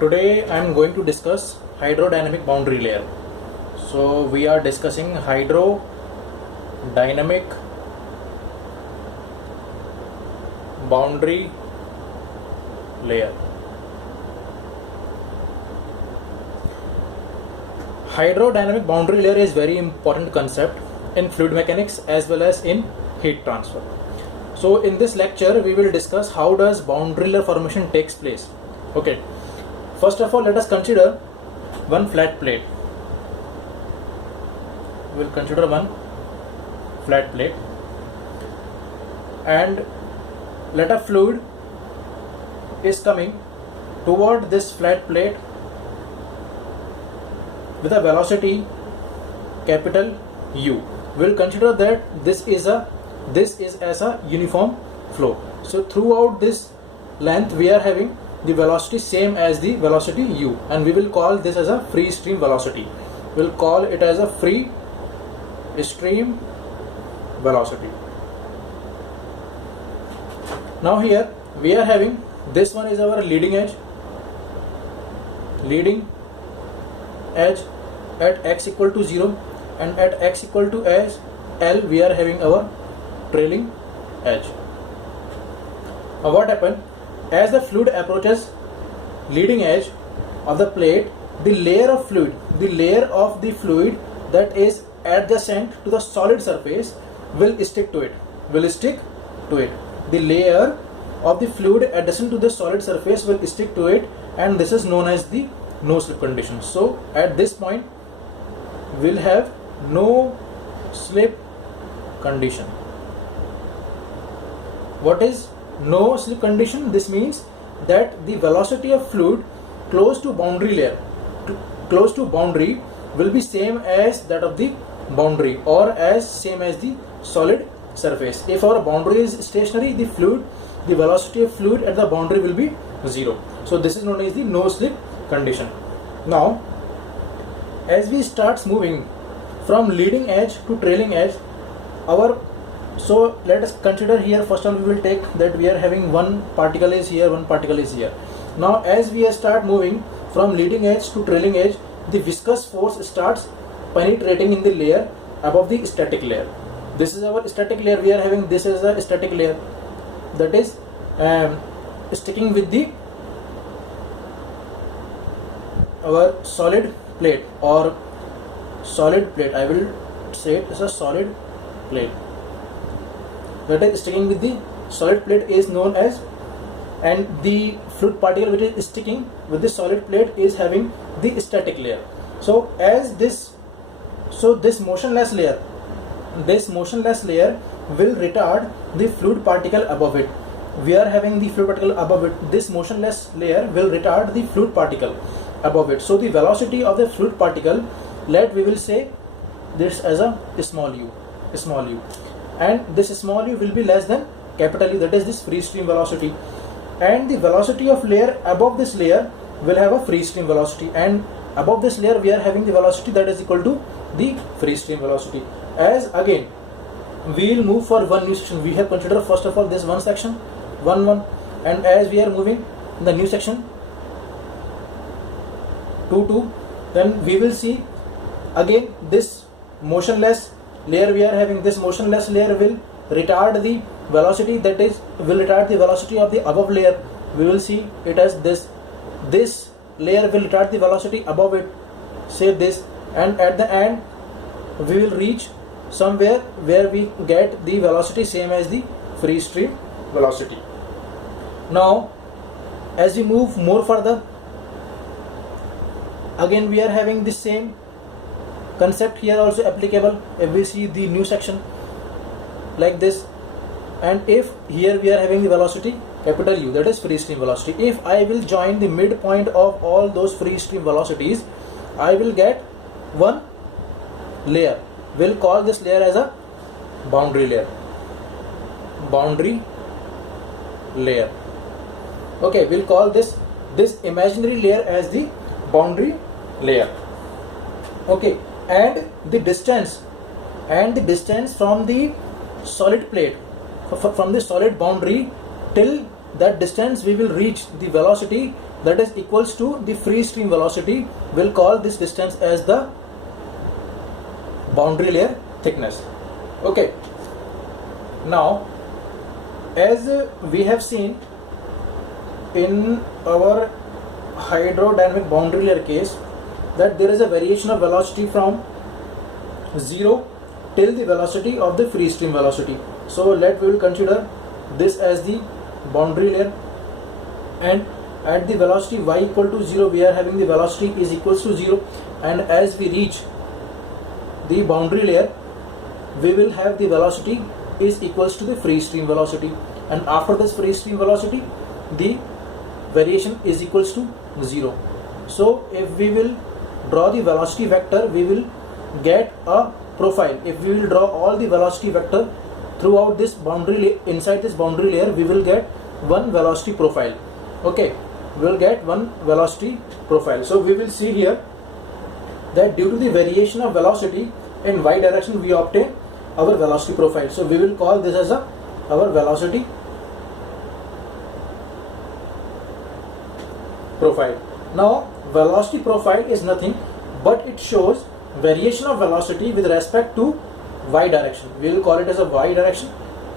Today I am going to discuss hydrodynamic boundary layer. So we are discussing hydrodynamic boundary layer. Hydrodynamic boundary layer is very important concept in fluid mechanics as well as in heat transfer. So in this lecture we will discuss how does boundary layer formation takes place. Okay, first of all let us consider one flat plate. We will consider one flat plate and let a fluid is coming toward this flat plate with a velocity capital U. We will consider that this is as a uniform flow. So throughout this length we are having the velocity same as the velocity U, and we will call this as a free stream velocity. We will call it as a free stream velocity. Now here we are having this one is our leading edge at x equal to 0, and at x equal to L we are having our trailing edge. Now what happened, as the fluid approaches leading edge of the plate, the layer of the fluid that is adjacent to the solid surface will stick to it. The layer of the fluid adjacent to the solid surface will stick to it, and this is known as the no slip condition. So at this point we'll have no slip condition. What is no slip condition? This means that the velocity of fluid close to boundary will be same as that of the boundary, or as same as the solid surface. If our boundary is stationary, the velocity of fluid at the boundary will be 0. So this is known as the no slip condition. Now as we start moving from leading edge to trailing edge, so let us consider here, first of all we will take that we are having one particle is here, one particle is here. Now as we start moving from leading edge to trailing edge, the viscous force starts penetrating in the layer above the static layer. This is our static layer. We are having this as a static layer that is sticking with our solid plate or solid plate. I will say it as a solid plate that is sticking with the solid plate is known as, and the fluid particle which is sticking with the solid plate is having the static layer. So this motionless layer will retard the fluid particle above it. We are having the fluid particle above it. This motionless layer will retard the fluid particle above it. So the velocity of the fluid particle, we will say this as a small u, and this small u will be less than capital U, that is this free stream velocity, and the velocity of layer above this layer will have a free stream velocity, and above this layer we are having the velocity that is equal to the free stream velocity. As again we will move for one new section. We have considered first of all this one section, and as we are moving in the new section 2, then we will see again this motionless layer we are having. This motionless layer will retard the velocity of the above layer. We will see it as this layer will retard the velocity above it, say this, and at the end we will reach somewhere where we get the velocity same as the free stream velocity. Now as we move more further, again we are having the same concept here also applicable. If we see the new section like this, and if here we are having the velocity capital U, that is free stream velocity, if I will join the midpoint of all those free stream velocities, I will get one layer. We'll call this layer as a boundary layer. Okay, we'll call this imaginary layer as the boundary layer. Okay, and the distance from the solid plate, from the solid boundary till that distance we will reach the velocity that is equals to the free stream velocity, we'll call this distance as the boundary layer thickness. Okay, now as we have seen in our hydrodynamic boundary layer case, that there is a variation of velocity from 0 till the velocity of the free stream velocity. So we will consider this as the boundary layer, and at the velocity y equal to 0 we are having the velocity is equals to 0, and as we reach the boundary layer we will have the velocity is equals to the free stream velocity, and after this free stream velocity the variation is equals to 0. So if we will draw the velocity vector, we will get a profile. If we will draw all the velocity vector throughout this boundary inside this boundary layer, we will get one velocity profile. Okay, we will get one velocity profile. So we will see here that due to the variation of velocity in y direction we obtain our velocity profile. So we will call this as our velocity profile. Now velocity profile is nothing but it shows variation of velocity with respect to y direction. We will call it as a y direction,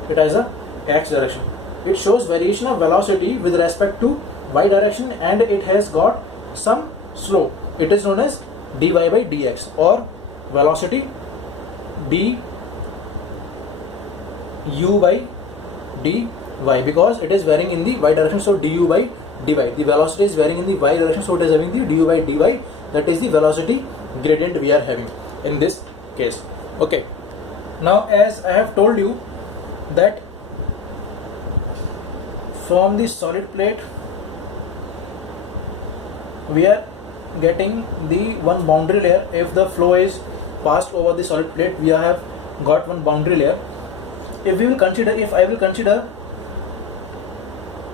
it has a x direction. It shows variation of velocity with respect to y direction, and it has got some slope. It is known as dy by dx, or velocity du by dy, because it is varying in the y direction. So du by dy, the velocity is varying in the y direction, so it is having the du by dy, that is the velocity gradient we are having in this case. Okay, now as I have told you that from the solid plate we are getting the one boundary layer. If the flow is passed over the solid plate, we have got one boundary layer. If I will consider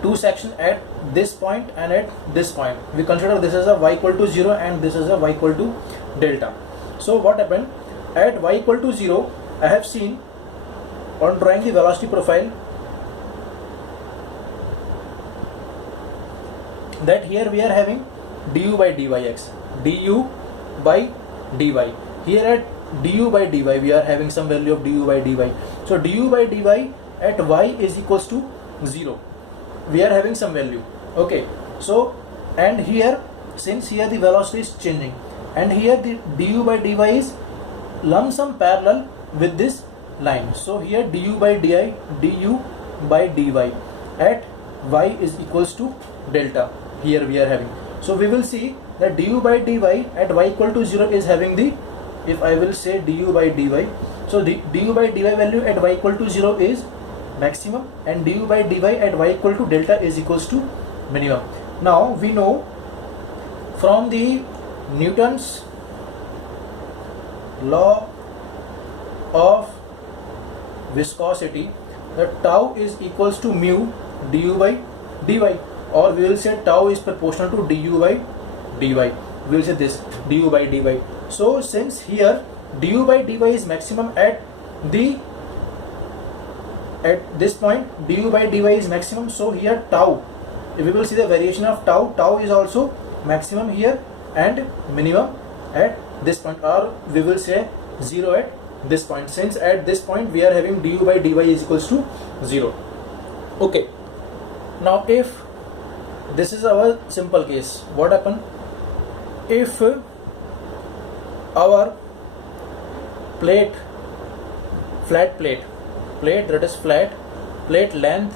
two sections at this point and at this point, we consider this as a y equal to 0 and this is a y equal to delta. So what happened at y equal to 0, I have seen on drawing the velocity profile that here we are having du by dyx, du by dy. Here at du by dy we are having some value of du by dy. So du by dy at y is equals to 0. We are having some value. Okay, so and here, since here the velocity is changing, and here the du by dy is lump sum parallel with this line. So here du by dy, du by dy at y is equals to delta. Here we are having. So we will see that du by dy at y equal to 0 is having the, if I will say du by dy, so the du by dy value at y equal to 0 is maximum, and du by dy at y equal to delta is equals to minimum. Now we know from the Newton's law of viscosity that tau is equals to mu du by dy, or we will say tau is proportional to du by dy. We will say this du by dy. So since here du by dy is maximum at this point, du by dy is maximum, so here tau, if we will see the variation of tau is also maximum here and minimum at this point, or we will say 0 at this point, since at this point we are having du by dy is equals to 0. Okay, now if this is our simple case, what happen if our flat plate that is flat plate length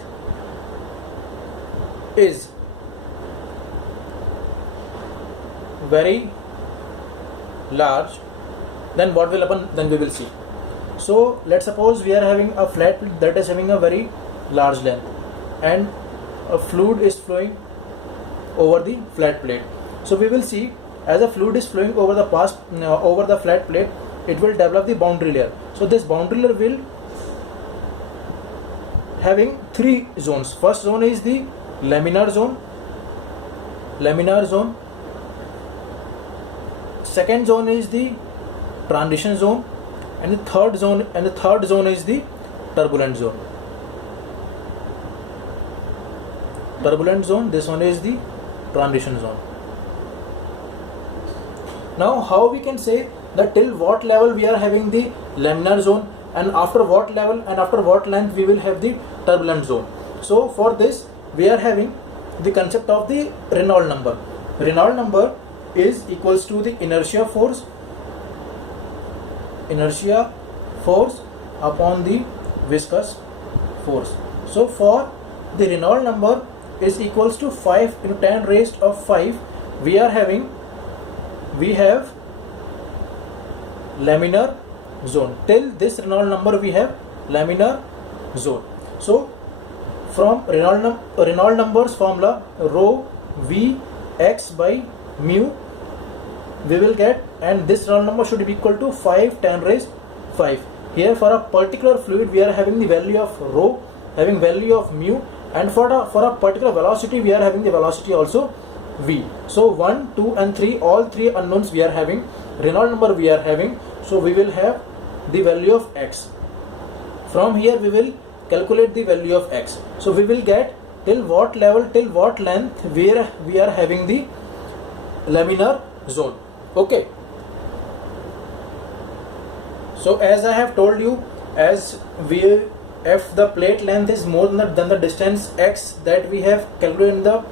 is very large, then what will happen, then we will see. So let's suppose we are having a flat plate that is having a very large length and a fluid is flowing over the flat plate. So we will see, as a fluid is flowing over the flat plate, it will develop the boundary layer. So this boundary layer will having three zones. First zone is the laminar zone. Second zone is the transition zone, and the third zone is the turbulent zone. This one is the transition zone. Now how we can say that till what level we are having the laminar zone, and after what level and after what length we will have the turbulent zone. So for this we are having the concept of the Reynolds number. Reynolds number is equals to the inertia force upon the viscous force. So for the Reynolds number is equals to 5 into 10 raised of 5, we have laminar zone. Till this Reynolds number we have laminar zone. So from Reynolds numbers formula, rho v x by mu we will get, and this Reynolds number should be equal to 5 10 raised 5. Here for a particular fluid we are having the value of rho, having value of mu, and for a particular velocity we are having the velocity also v. So 1, 2 and 3, all three unknowns we are having, Reynolds number we are having, so we will have the value of x. From here we will calculate the value of x. So we will get till what level, till what length we are having the laminar zone. Okay. So as I have told you, as if the plate length is more than the distance x that we have calculated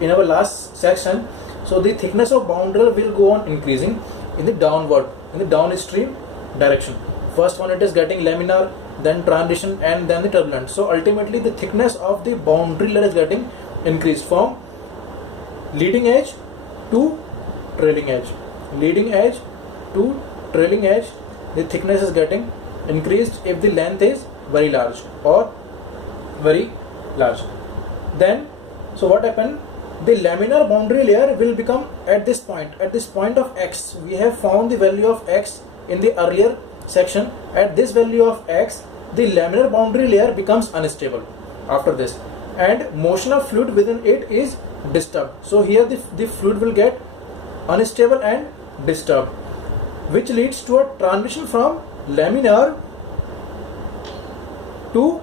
in our last section, so the thickness of boundary will go on increasing in the downstream direction. First one it is getting laminar, then transition, and then the turbulent. So ultimately the thickness of the boundary layer is getting increased from leading edge to trailing edge. Leading edge to trailing edge, the thickness is getting increased if the length is very large or very large. Then so what happened, the laminar boundary layer will become at this point of x. We have found the value of x in the earlier section. At this value of x, the laminar boundary layer becomes unstable after this, and motion of fluid within it is disturbed. So here the fluid will get unstable and disturbed, which leads to a transition from laminar to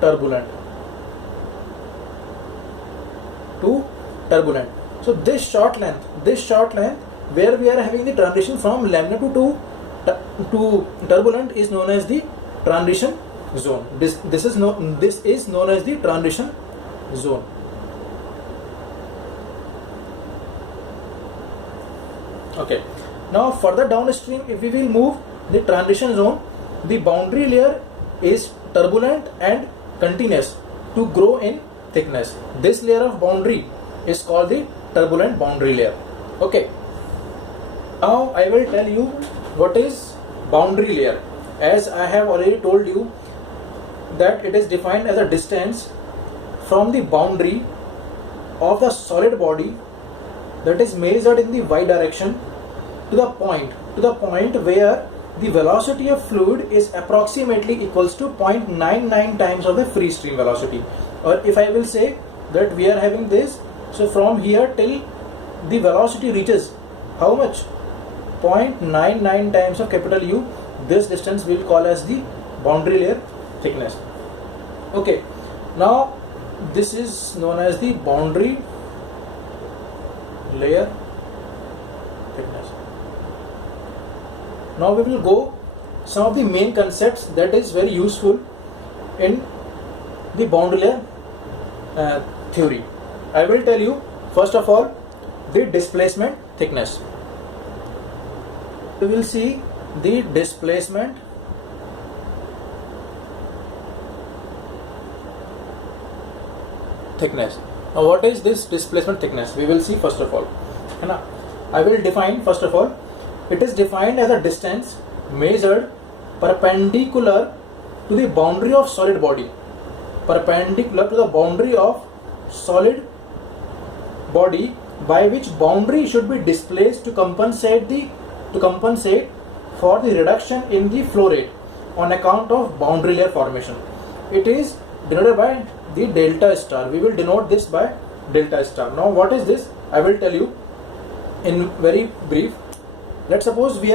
turbulent. So this short length where we are having the transition from laminar to turbulent is known as the transition zone. This is known as the transition zone. Okay. Now further downstream, if we will move the transition zone, the boundary layer is turbulent and continuous to grow in thickness. This layer of boundary is called the turbulent boundary layer. Okay. Now I will tell you what is boundary layer. As I have already told you that it is defined as a distance from the boundary of the solid body that is measured in the y direction to the point where the velocity of fluid is approximately equals to 0.99 times of the free stream velocity. Or if I will say that we are having this, so from here till the velocity reaches how much? 0.99 times of capital U. This distance we will call as the boundary layer thickness. Okay. Now this is known as the boundary layer thickness. Now we will go some of the main concepts that is very useful in the boundary layer theory. I will tell you first of all the displacement thickness. We will see the displacement thickness. Now what is this displacement thickness? We will see first of all. I will define first of all. It is defined as a distance measured perpendicular to the boundary of solid body. Perpendicular to the boundary of solid body, by which boundary should be displaced to compensate for the reduction in the flow rate on account of boundary layer formation. It is denoted by the delta star. We will denote this by delta star. Now what is this? I will tell you in very brief. Let's suppose we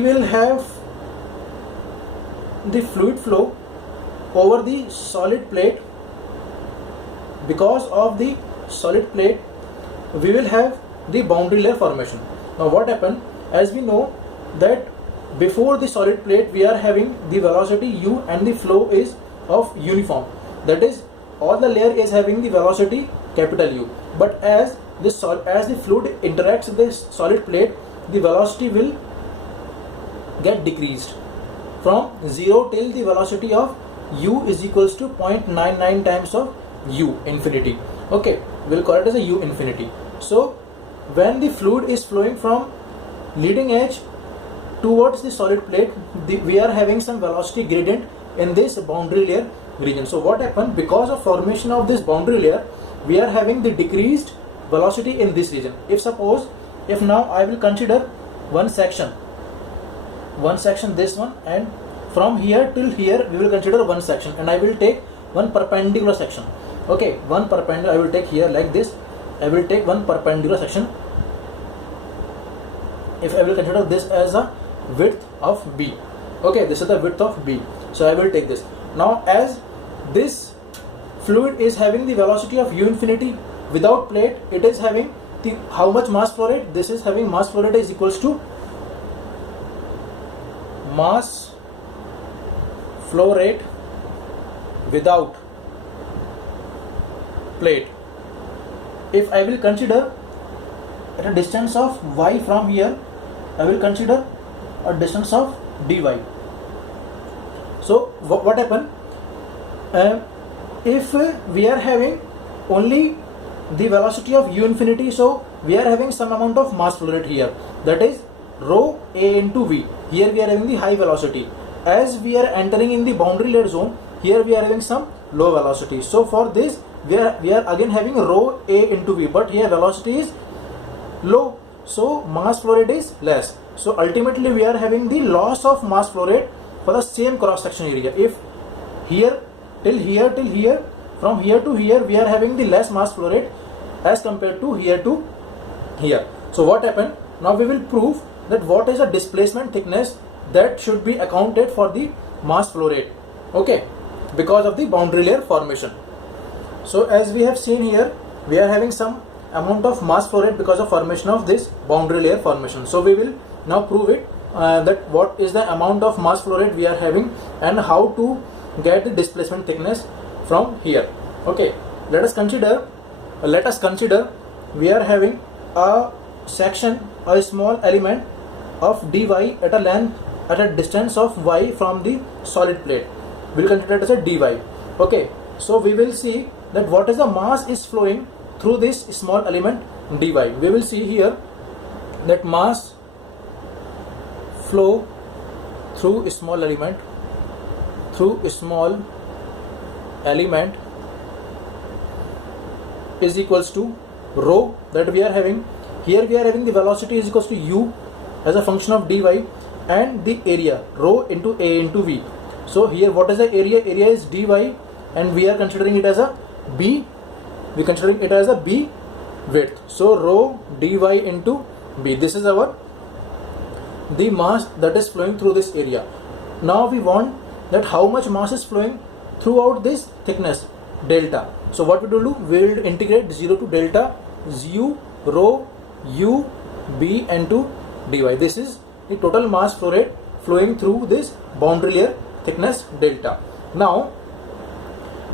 will have the fluid flow over the solid plate because of the solid plate, we will have the boundary layer formation. Now what happened, as we know that before the solid plate we are having the velocity u and the flow is of uniform, that is all the layer is having the velocity capital U, but as the fluid interacts with this solid plate, the velocity will get decreased from 0 till the velocity of u is equals to 0.99 times of u infinity. Okay, we'll call it as a u infinity. So when the fluid is flowing from leading edge towards the solid plate, we are having some velocity gradient in this boundary layer region. So what happened, because of formation of this boundary layer, we are having the decreased velocity in this region. If now I will consider one section, this one, and from here till here we will consider one section, and I will take one perpendicular section. Okay, one perpendicular I will take here like this. I will take one perpendicular section. If I will consider this as a width of B, okay, this is the width of B, so I will take this. Now as this fluid is having the velocity of u infinity without plate, it is having the how much mass flow rate? This is having mass flow rate is equals to mass flow rate without plate. If I will consider at a distance of y from here, I will consider a distance of dy. So what happened, if we are having only the velocity of u infinity, so we are having some amount of mass flow rate here, that is rho a into v. Here we are having the high velocity. As we are entering in the boundary layer zone, here we are having some low velocity. So for this we are again having rho a into v, but here velocity is low, so mass flow rate is less. So ultimately we are having the loss of mass flow rate for the same cross section area. If here till here, from here to here we are having the less mass flow rate as compared to here. So what happened, now we will prove that what is the displacement thickness that should be accounted for the mass flow rate, okay, because of the boundary layer formation. So as we have seen here, we are having some amount of mass flow rate because of formation of this boundary layer formation. So we will now prove it, that what is the amount of mass flow rate we are having and how to get the displacement thickness from here. Okay, let us consider we are having a section, a small element of dy at a length, at a distance of y from the solid plate. We will consider it as a dy. Okay, so we will see that what is the mass is flowing through this small element dy. We will see here that mass flow through a small element is equals to rho that we are having. Here we are having the velocity is equals to u as a function of dy, and the area rho into a into v. So here what is the area? Area is dy, and we are considering it as a b. We are considering it as a b width. So rho dy into b. This is the mass that is flowing through this area. Now we want that how much mass is flowing throughout this thickness delta. So what we will do? We will integrate 0 to delta u rho u b into dy. This is the total mass flow rate flowing through this boundary layer thickness delta. Now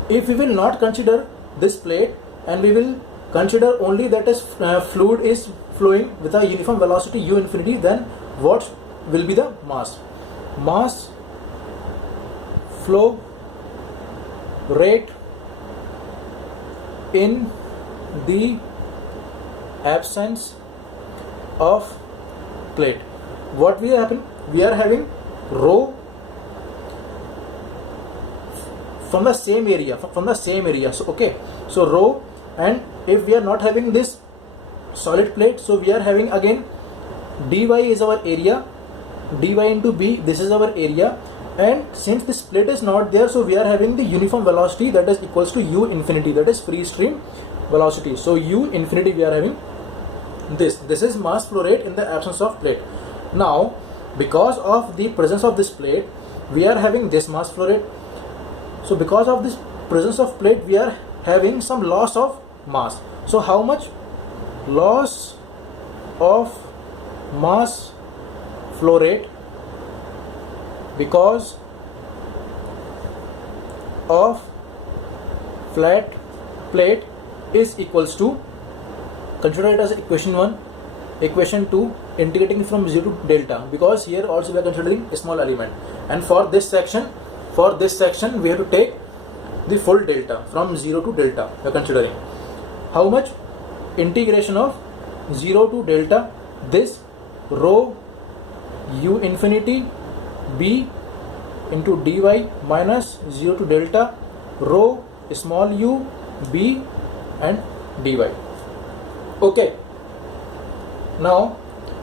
if we will not consider this plate and we will consider only that is fluid is flowing with a uniform velocity u infinity, then what will be the mass flow rate in the absence of plate. What will happen? We are having rho from the same area, so okay, so rho, and if we are not having this solid plate, so we are having again dy is our area, dy into b, this is our area, and since this plate is not there, so we are having the uniform velocity that is equals to u infinity, that is free stream velocity. So u infinity we are having this is mass flow rate in the absence of plate. Now because of the presence of this plate, we are having this mass flow rate. So because of this presence of plate, we are having some loss of mass. So how much loss of mass flow rate because of flat plate is equals to, consider it as equation 1, equation 2, integrating from 0 to delta, because here also we are considering a small element, and for this section we have to take the full delta from 0 to delta. We are considering how much integration of 0 to delta this rho u infinity b into dy minus 0 to delta rho small u b and dy. Okay, now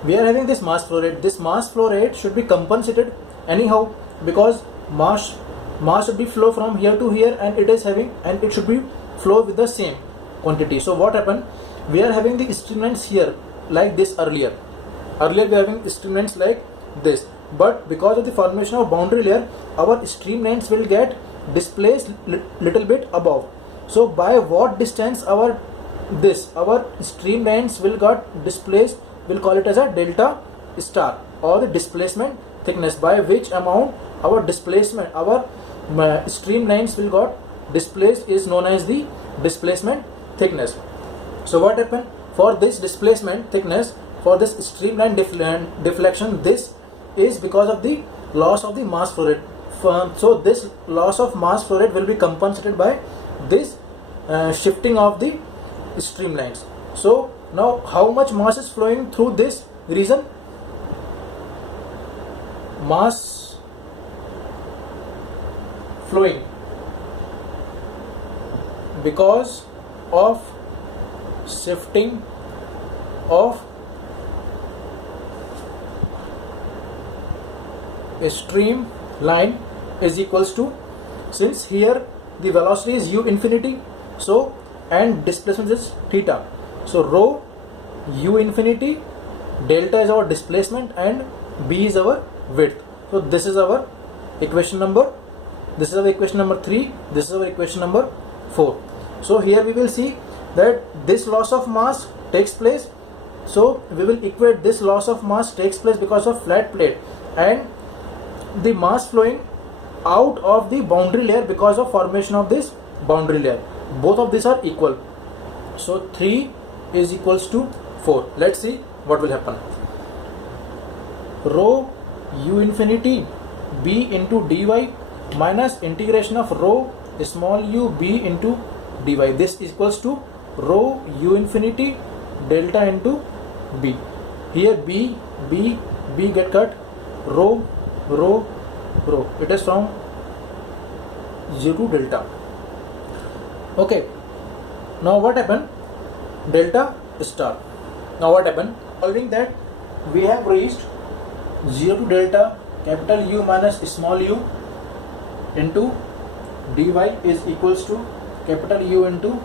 we are having this mass flow rate. This mass flow rate should be compensated anyhow, because mass should be flow from here to here, and it is having, and it should be flow with the same quantity. So what happened, we are having the streamlines here like this. Earlier we are having streamlines like this, but because of the formation of boundary layer, our streamlines will get displaced little bit above. So by what distance our streamlines will got displaced, we'll call it as a delta star, or the displacement thickness, by which amount our displacement, our streamlines will got displaced, is known as the displacement thickness. So what happened, for this displacement thickness, for this streamline deflection, this is because of the loss of the mass flow rate. So this loss of mass flow rate will be compensated by this shifting of the streamlines. So now how much mass is flowing through this region? Mass flowing because of shifting of a streamline is equals to, since here the velocity is u infinity, so and displacement is theta, so rho u infinity, delta is our displacement, and b is our width. So this is our equation number, this is our equation number 3, this is our equation number 4. So here we will see that this loss of mass takes place, so we will equate this loss of mass takes place because of flat plate, and the mass flowing out of the boundary layer because of formation of this boundary layer. Both of these are equal, so 3 is equals to 4. Let's see what will happen. Rho u infinity b into dy minus integration of rho small u b into dy, this equals to rho u infinity delta into b. Here b get cut, rho, it is from 0 to delta. Okay, now what happened, delta star. Now what happened, solving that, we have reached 0 to delta capital U minus small u into dy is equals to capital U into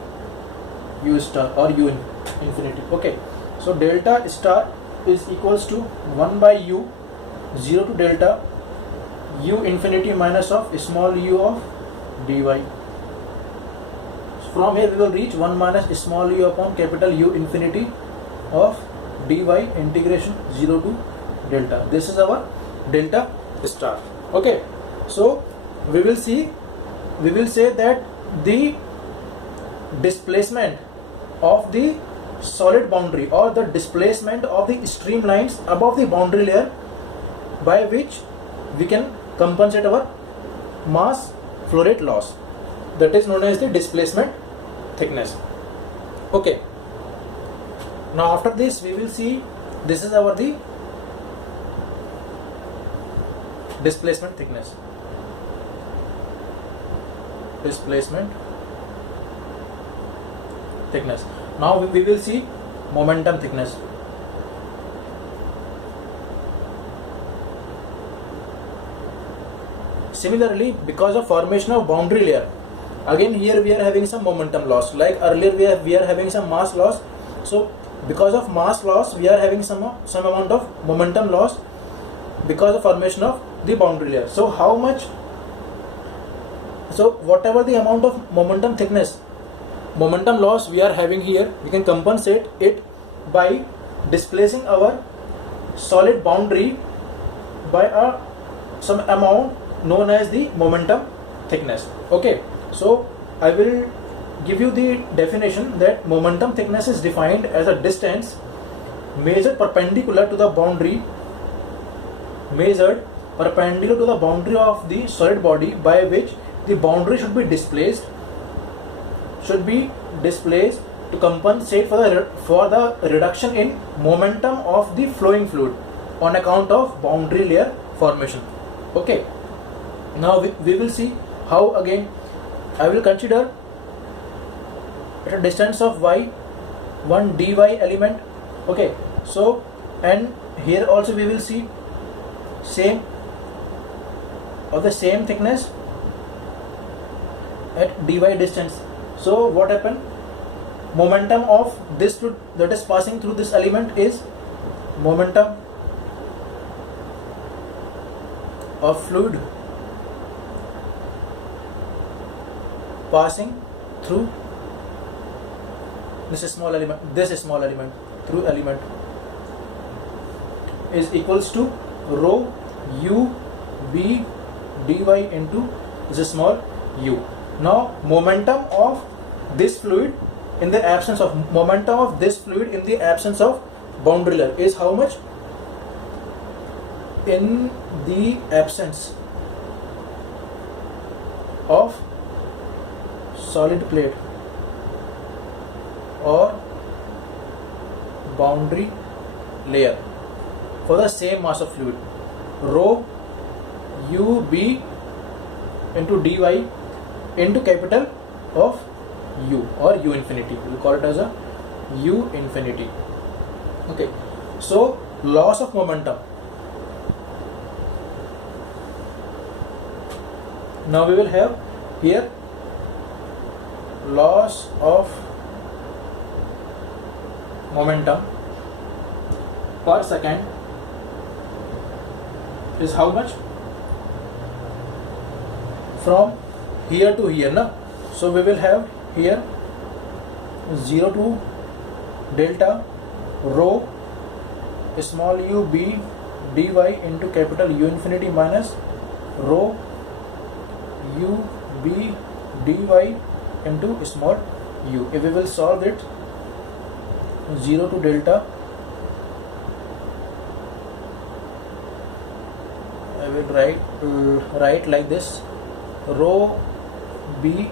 u star or u infinity. Okay, so delta star is equals to 1 by u 0 to delta u infinity minus of small u of dy. From here we will reach 1 minus small u upon capital U infinity of dy integration 0 to delta. This is our delta star. Okay, so we will say that the displacement of the solid boundary, or the displacement of the streamlines above the boundary layer, by which we can compensate our mass flow rate loss, that is known as the displacement thickness. Okay, now after this we will see, this is our the displacement thickness, Now we will see momentum thickness. Similarly, because of formation of boundary layer, again here we are having some momentum loss. Like earlier we are having some mass loss. So because of mass loss, we are having some amount of momentum loss because of formation of the boundary layer. So how much? So whatever the amount of momentum thickness momentum loss we are having here, we can compensate it by displacing our solid boundary by some amount known as the momentum thickness. Okay, so I will give you the definition that momentum thickness is defined as a distance measured perpendicular to the boundary of the solid body by which the boundary should be displaced to compensate for the reduction in momentum of the flowing fluid on account of boundary layer formation. Okay, now we will see how. Again, I will consider at a distance of y one dy element. Okay, so and here also we will see same thickness at dy distance. So what happened? Momentum of this fluid that is passing through this element is momentum of fluid passing through this small element through element is equals to rho u b dy into this small u. Now momentum of this fluid in the absence of boundary layer is how much? In the absence of solid plate or boundary layer for the same mass of fluid, rho u b into dy into capital of u or u infinity. We call it as a u infinity. Okay, so loss of momentum. Now we will have here loss of momentum per second is how much? From here to here, na? So we will have here 0 to delta rho small u b dy into capital U infinity minus rho u b dy into small u. If we will solve it, 0 to delta, I will write like this: rho b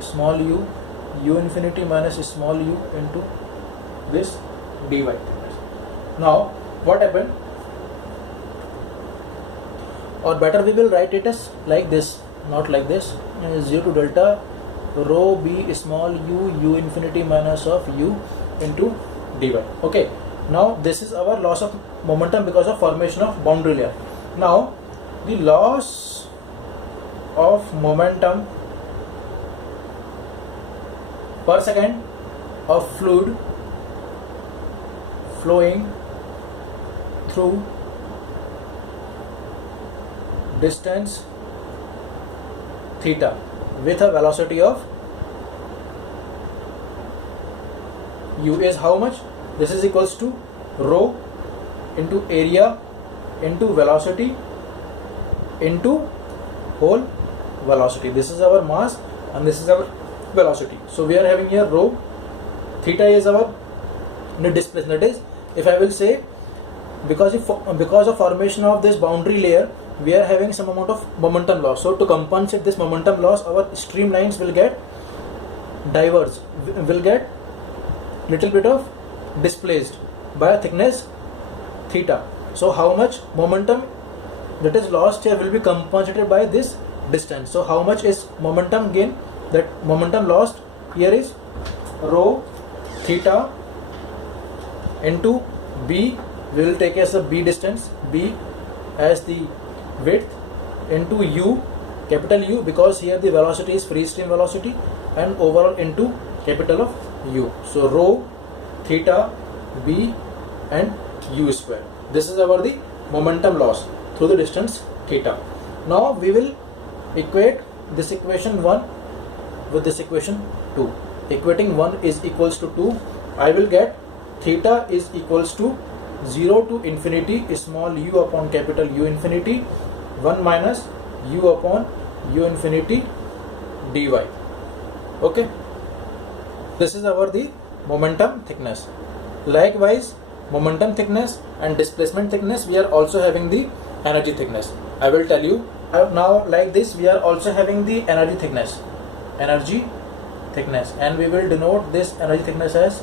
small u u infinity minus small u into this dy. Now what happened? Or better, we will write it as like this, not like this: 0 to delta rho b small u u infinity minus of u into dy. Okay, now this is our loss of momentum because of formation of boundary layer. Now the loss of momentum per second of fluid flowing through distance theta with a velocity of u is how much? This is equals to rho into area into velocity into whole velocity. This is our mass and this is our velocity. So we are having here rho, theta is our net displacement. That is, if I will say, because of formation of this boundary layer, we are having some amount of momentum loss. So to compensate this momentum loss, our streamlines will get diverged, will get little bit of displaced by a thickness theta. So how much momentum that is lost here will be compensated by this distance. So how much is momentum gain? That momentum lost here is rho theta into b, we will take as a b distance, b as the width, into u, capital U, because here the velocity is free stream velocity, and overall into capital of U. So rho theta b and u square. This is the momentum loss through the distance theta. Now we will equate this equation 1 with this equation 2. Equating 1 is equals to 2, I will get theta is equals to 0 to infinity small u upon capital U infinity 1 minus u upon u infinity dy. Okay, this is our the momentum thickness. Likewise, momentum thickness and displacement thickness, we are also having the energy thickness. I will tell you now. Like this, we are also having the energy thickness, and we will denote this energy thickness as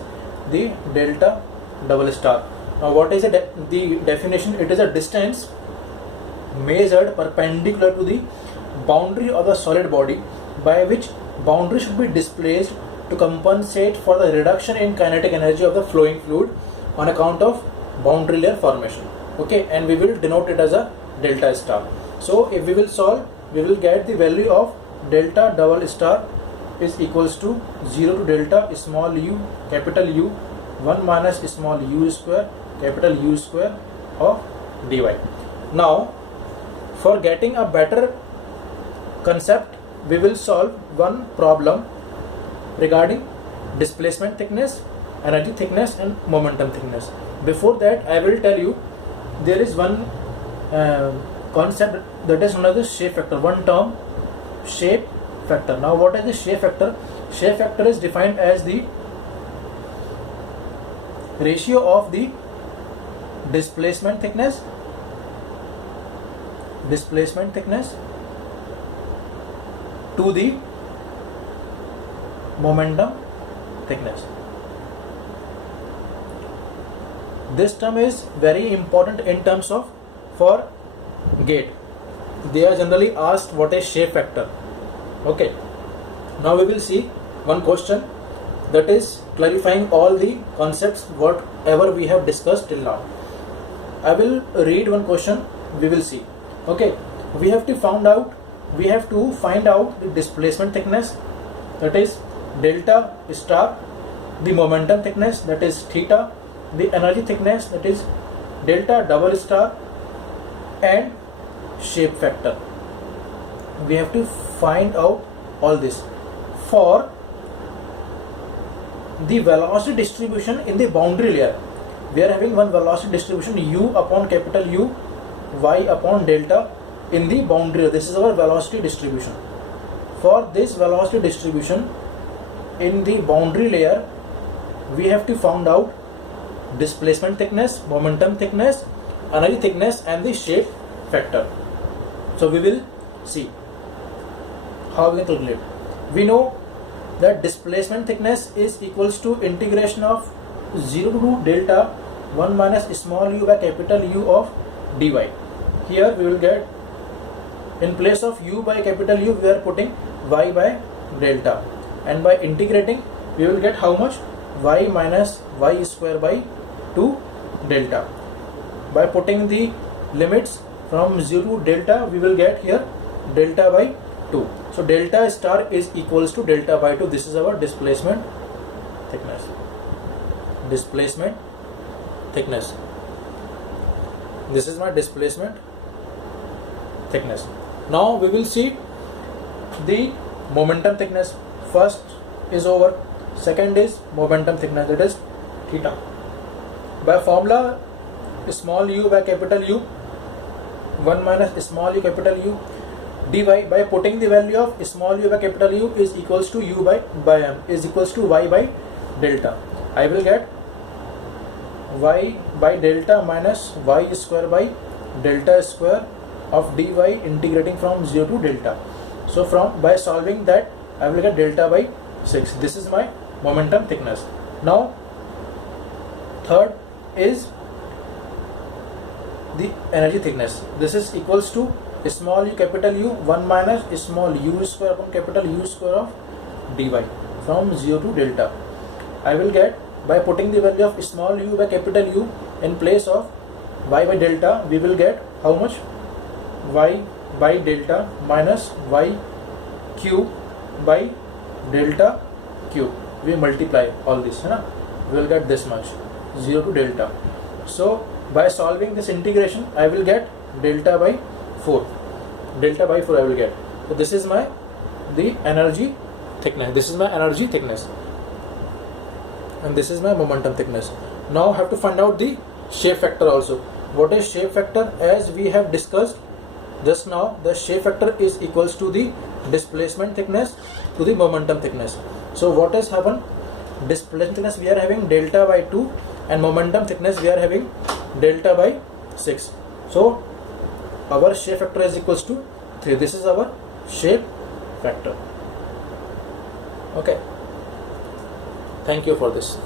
the delta double star. Now what is the definition? It is a distance measured perpendicular to the boundary of the solid body by which boundary should be displaced to compensate for the reduction in kinetic energy of the flowing fluid on account of boundary layer formation. Okay, and we will denote it as a delta star. So if we will solve, we will get the value of delta double star is equals to 0 to delta small u capital U 1 minus small u square capital U square of dy. Now for getting a better concept, we will solve one problem regarding displacement thickness, energy thickness and momentum thickness. Before that, I will tell you there is one concept that is known as the shape factor, one term, shape factor. Now what is the shape factor? Shape factor is defined as the ratio of the displacement thickness to the momentum thickness. This term is very important in terms of for GATE. They are generally asked what is shape factor. Okay, now we will see one question that is clarifying all the concepts whatever we have discussed till now. I will read one question, we will see. Okay, we have to find out the displacement thickness, that is delta star, the momentum thickness, that is theta, the energy thickness, that is delta double star, and shape factor. We have to find out all this. For the velocity distribution in the boundary layer, we are having one velocity distribution u upon capital U, y upon delta in the boundary layer. This is our velocity distribution. For this velocity distribution in the boundary layer, we have to find out displacement thickness, momentum thickness, energy thickness and the shape factor. So we will see how we can calculate. We know that displacement thickness is equals to integration of 0 to delta 1 minus small u by capital U of dy. Here we will get, in place of u by capital U, we are putting y by delta, and by integrating we will get how much? Y minus y square by 2 delta. By putting the limits from 0 to delta, we will get here delta by 2. So delta star is equals to delta by 2. This is our displacement thickness. This is my displacement thickness. Now we will see the momentum thickness. First is over, second is momentum thickness, that is theta. By formula small u by capital U 1 minus small u capital U dy, by putting the value of small u by capital U is equals to u by m is equals to y by delta. I will get y by delta minus y square by delta square of dy integrating from 0 to delta. So by solving that, I will get delta by 6. This is my momentum thickness. Now third is the energy thickness. This is equals to small u capital U 1 minus small u square upon capital U square of dy from 0 to delta. I will get, by putting the value of small u by capital U in place of y by delta, we will get how much? Y by delta minus y cube by delta cube. We multiply all this, we will get this much, 0 to delta. So by solving this integration, I will get delta by 4. I will get. So this is my the energy thickness. This is my energy thickness, and this is my momentum thickness. Now I have to find out the shape factor also. What is shape factor? As we have discussed just now, the shape factor is equals to the displacement thickness to the momentum thickness. So what has happened? Displacement thickness we are having delta by 2, and momentum thickness we are having delta by 6. So our shape factor is equals to 3. This is our shape factor. Okay. Thank you for this.